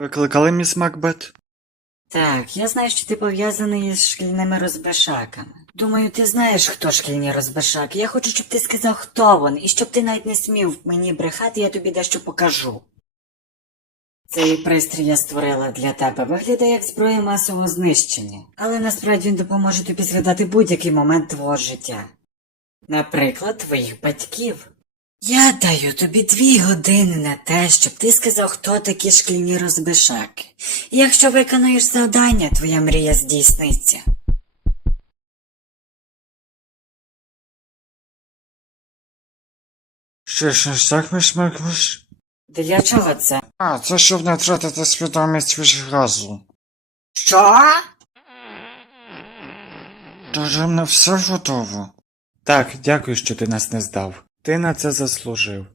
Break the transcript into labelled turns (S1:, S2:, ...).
S1: Викликали міс Макбет?
S2: Так, я знаю, що ти пов'язаний із шкільними розбишаками. Думаю, ти знаєш, хто шкільні розбишаки. Я хочу, щоб ти сказав, хто вони, і щоб ти навіть не смів мені брехати, я тобі дещо покажу. Цей пристрій я створила для тебе. Виглядає як зброя масового знищення. Але насправді він допоможе тобі згадати будь-який момент твого життя. Наприклад, твоїх батьків. Я даю тобі 2 години на те, щоб ти сказав, хто такі шкільні розбишаки. І якщо виконуєш завдання, твоя мрія здійсниться.
S1: Що так, міс Макбет?
S2: Для чого це?
S1: А, це щоб не втратити свідомість від газу.
S2: Що?
S1: Тож в мене все готово. Так, дякую, що ти нас не здав. Ти на це заслужив.